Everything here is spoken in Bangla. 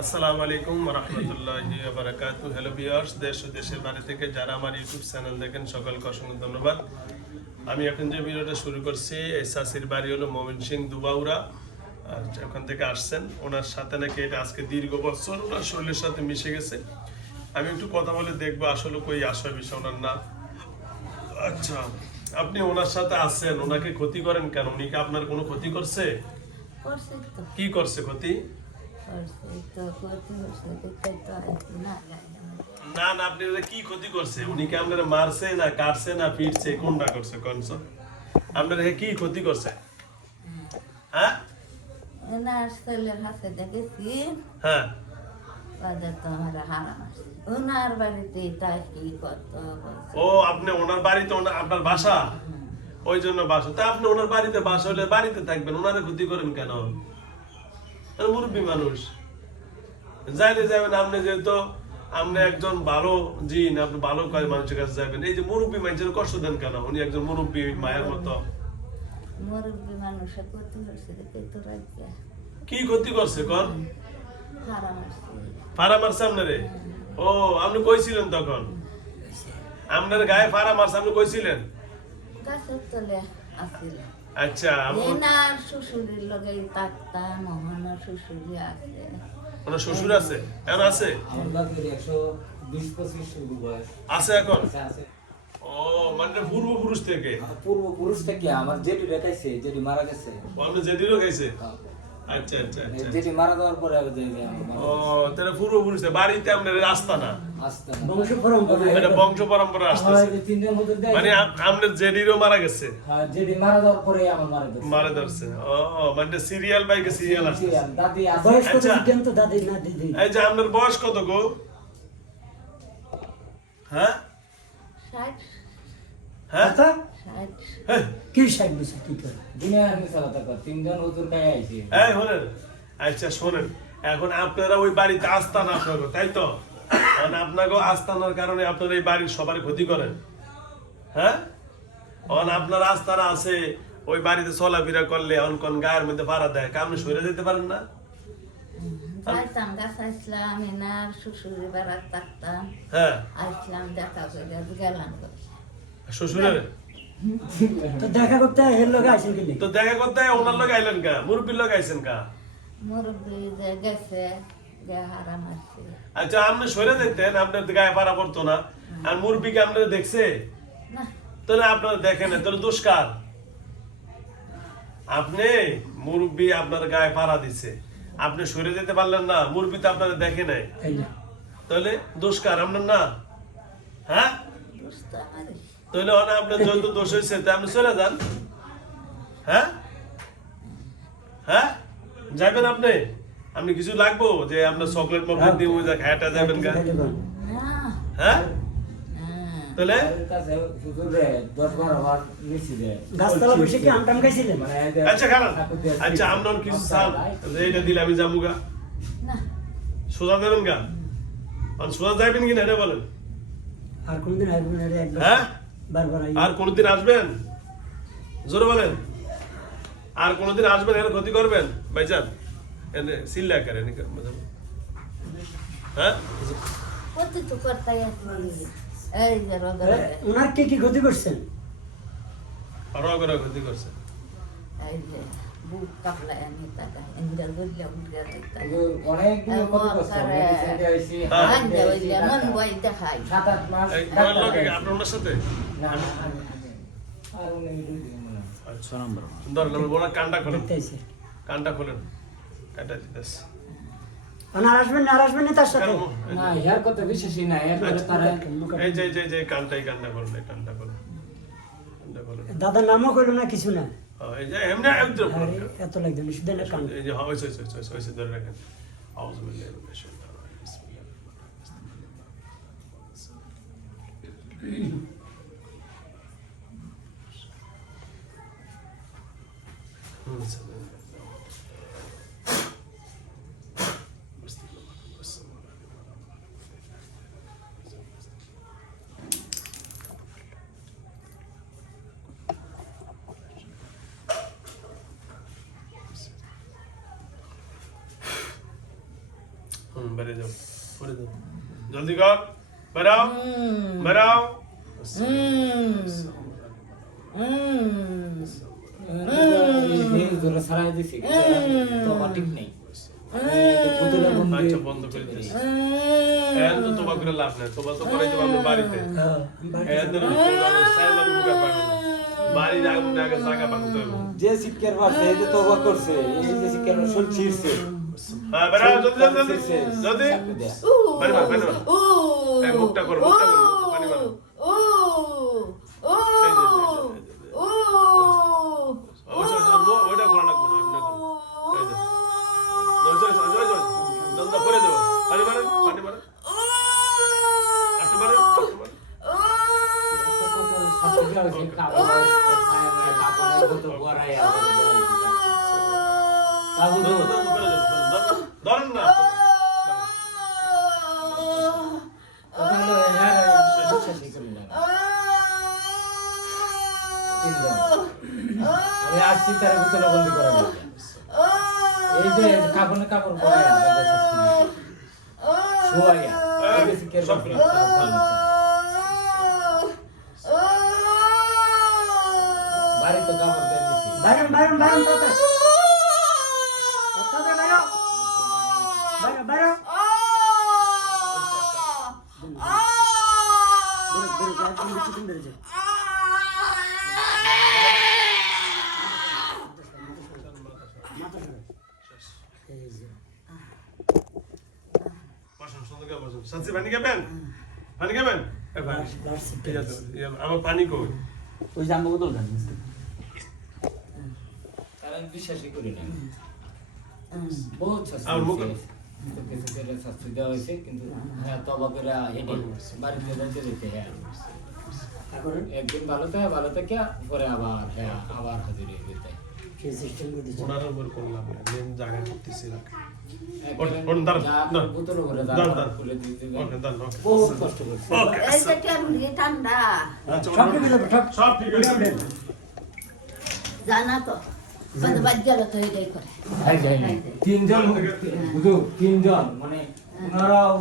আসসালামু আলাইকুম ওয়া রাহমাতুল্লাহি ওয়া বারাকাতুহু। হ্যালো ভিউয়ার্স, দেশ ও দেশের বাইরে থেকে যারা আমার ইউটিউব চ্যানেল দেখেন সকলকে অসংখ্য ধন্যবাদ। আমি এখন যে ভিডিওটা শুরু করছি, এই চাচির বাড়ি হলো ময়মনসিংহ দুবাউরা। আর ওখান থেকে আসছেন, ওনার সাথে নাকি এটা আজকে দীর্ঘ বছর ওনার শরীরের সাথে মিশে গেছে। আমি একটু কথা বলে দেখবো আসলে কই আসা বিষয় ওনার না। আচ্ছা, আপনি ওনার সাথে আছেন, ওনাকে ক্ষতি করেন কেন? উনি কি আপনার কোনো ক্ষতি করছে? করছে তো কি করছে ক্ষতি? করছে তো করতে হচ্ছে দেখতে তো আইছি না জানি না। না না, আপনি ওদের কি ক্ষতি করছে? উনি কি আপনারা মারছে না কাটছে না পিটছে, কোনটা করছে কোনছ? আপনারা কি ক্ষতি করছে? হ্যাঁ ওনার ছেলের হাতে দেখেছি হ্যাঁ। বাজার তো আমার হারাম আছে ওনার বাড়িতে তাই কি কত বলছে। ও, আপনি ওনার বাড়িতে আপনার বাসা, ওই জন্য বাসা। তা আপনি ওনার বাড়িতে বাসা হলে বাড়িতে থাকবেন, ওনারে ক্ষতি করেন কেন? মুরব্বী মানুষ, যাইলে যাবেন। আপনি যেহেতু আপনি একজন ভালো জিন, আপনি ভালো কাজ মানুষের কাছে যাবেন। এই যে মুরব্বী মানুষের কষ্ট দেন কেন? উনি একজন মুরব্বী মায়ের মতো। মুরব্বী মানুষের ক্ষতি হচ্ছে দেখতে তো রাজ্যা কি ক্ষতি করছে কোন? হারাম আছে ফাড়া মারছে আপনারে? ও, আপনি কইছিলেন তখন আপনার গায়ে ফাড়া মারছে, আপনি কইছিলেন? গাছের তলে আসছিল আচ্ছা, এনার শ্বশুরের লগে তাকতাম মোহনার শ্বশুরি আছে ওনার শ্বশুর আছে? এখন আছে? আমার বাপের 120-25 বয়স আছে এখন? আছে। ও, মানে পূর্বপুরুষ থেকে? আমার পূর্বপুরুষ থেকে আমার জেঠু দেখাইছে, জেঠু মারা গেছে। ও, আপনি জেডিরও খাইছে? আচ্ছা আচ্ছা আচ্ছা। জেঠু মারা যাওয়ার পরে আবার যাই আমার মারা ও, তাহলে পূর্বপুরুষ থেকে। বাড়িতে আপনার রাস্তা না, আসতে না। বংশ পরম্পরা এটা বংশ পরম্পরা আসতেছে। আমার এই যে তিনজন হুজুর দেয়, মানে আপনার জেডিরও মারা গেছে, হ্যাঁ, জেঠু মারা যাওয়ার পরে আমার মারা গেছে। মারা ধরছে। ও, মানে সিরিয়াল বাইকে সিরিয়াল আসছে। দাদি আছে। বয়স কত আচ্ছা। জিজ্ঞান তো দাদি না দিদি এই যে আপনার বয়স কত গো? হ্যাঁ 60 হ্যাঁ কথা 60 হ্যাঁ। কি 60 বছর কি করে দুনিয়ার মিশালা থাকা তিনজন হুজুর গায়ে আইছে। এই শোনেন, আচ্ছা শোনেন, এখন আপনারা ওই বাড়িতে আস্তানা আপনাকে, তাই তো? এখন আপনাকে আস্তানার কারণে আপনারা এই বাড়ির সবার ক্ষতি করেন, হ্যাঁ? এখন আপনার আস্তানা আছে, ওই বাড়িতে চলাফেরা করলে এখন কোন গায়ের মধ্যে ভাড়া দেয়, আপনি সরে যেতে পারেন না? যাইতাম গাছ আসলাম এনার শ্বশুরের বেড়ার থাকতাম হ্যাঁ, আসলাম দেখা করে গেলাম শ্বশুরের তো দেখা করতে এর লোক আইছেন কি তো দেখা করতে ওনার লোক আইলেন কা, মুরব্বীর লোক আইছেন কা? মুরব্বী যে গেছে যে হারাম আছে আচ্ছা, আপনি সরে যেতেন, আপনার তো গায়ে ভাড়া পড়তো না। আর মুরব্বীকে আপনারা দেখছে, না তাহলে আপনারা দেখেন না, তাহলে দোষ কার? আপনি মুরব্বী আপনার গায়ে পাড়া দিছে, আপনি সরে যেতে পারলেন না, মুরব্বী তো আপনারা দেখে নাই, তাই না তাহলে দোষ কার? আপনার না? হ্যাঁ, বুঝতে আমারই তাহলে আপনার যত দোষ হয়েছে তা আপনি চলে যান। হ্যাঁ হ্যাঁ, যাবেন আপনি? আপনি কিছু লাগবো যে আপনার চকলেট মকলেট দিয়ে ওই যা খায়াটা যাবেন গা? খাইলে বল। না হ্যাঁ, হ্যাঁ তাহলে তাদের কাছে হুজুর রে 10-12 বার নিছি রে। গাছতলা বসে কি আমটাম খাইছিলেন মানে এদের- আচ্ছা খালান, আচ্ছা আপনার কিছু চাল এইটা দিলে আমি যাবো গা, না সোজা দেবেন গা? আর সোজা যাবেন কিনা এটা বলেন। আর কোনদিন আইবেন না রে একবার হ্যাঁ, বারবার আইবেন আর কোনদিন আসবেন? জোরে বলেন, আর কোনদিন আসবেন? এর ক্ষতি করবেন ভাইজান? এনে সিল্লা করে নি হ্যাঁ, ক্ষতি তো করতেই আছে এই যে রোদে ওনার কি ক্ষতি করছেন রগরা ক্ষতি করছে। এই যে বুক কাপলা আমি টাকা ইন্ডিয়া বললে উঠে হুজুর অনেকগুলো কথা করছে। আমি রিসেন্টলি আইছি। হ্যাঁ। আনতে ওই যে মন বই দেখাই 7-8 মাস এই ডাক্তার লোকে দেখাইছি। আপনার ওনার সাথে না, না, আর উনি দুই দিন মনে হয়। আচ্ছা দরকার বড় কানটা খোলেন, দেখতে আইছে কানটা খোলেন, কাটা দিতেছে। আর আসবেন না তার সাথে না, ইয়ার কথা বিশ্বাসই না। এর পরে তারা এই যে যে যে কানটাই কানটা করুন, এই কানটা করুন, কানটা করুন। দাদার নামও কইলো না কিছু না এই যে এমনি একদম আরে, এত লাগবে না শুধু না কান এই যে হয়েছে হয়েছে ধরে রাখেন। আউযু বিল্লাহি মিনাশ শাইতানির রাজিম। বিসমিল্লাহির রহমানির রহিম। বেরিয়ে যাও করে দাও জলদি কর বেরাও বেরাও ধরে সারাই দিছি তো ঠিক নেই পুতুলের বন্ধু আচ্ছা বন্ধ করে দিস এন্ড তো তোবা করে লাভ নাই তোবা তো করাইতে পারলো বাড়িতে এন্ড তো সাইলার মুখে পাবে না বাড়ি আগে জায়গা বাঁধতে হবে যে শিক্ষার বাড়ছে এই যে তওবা করছে এই যে শিক্ষার শোল ছিড়ছে হ্যাঁ বেরাও জলদি জলদি জলদি বাড়ি বাড়ি এই মুখটা কর পানি মারো ওইটা করা লাগবে না এমনি জলদি করে দেবো পানি মারেন পানি মারেন আটু মারেন ধরেন না আমি আসছি তার পুতুলা বন্দি করা এই যে কাপড়ে কাপড় পরায় আমাদের শাস্তি শোয়াইয়া এই যে শিক্ষার বাড়ি তো কাপড় দিয়ে দিছি বাইরন বাইরন বাইরন তাতে তাতে বাইরো বাইরো বাইরো বেরো বেরো একদম বেশি বেরো যায় সাথে পানি খাবেন পানি খাবেন আমার পানি কই ওই জাম্বো কত জানি কারণ বিশ্বাসই করি না বহুত শাস্তি আর মুখ তো কিছু করে শাস্তি দেওয়া হয়েছে কিন্তু হ্যাঁ তবা করে হেঁটে বাড়িতে যাইতে যেতে হ্যাঁ একদিন ভালো থেকে পরে আবার হ্যাঁ আবার হাজির হয়ে যেতে কি সিস্টেম করে দিছো ওনার উপর করলাম মেন জায়গা করতেছি না বহুত কষ্ট করছে এই যে কেমন ঠান্ডা সব ঠিক আছে সব ঠিক আছে জানা তো মানে বাদ গেল তো এটাই করে তিনজন বুঝু তিনজন মানে ওনারাও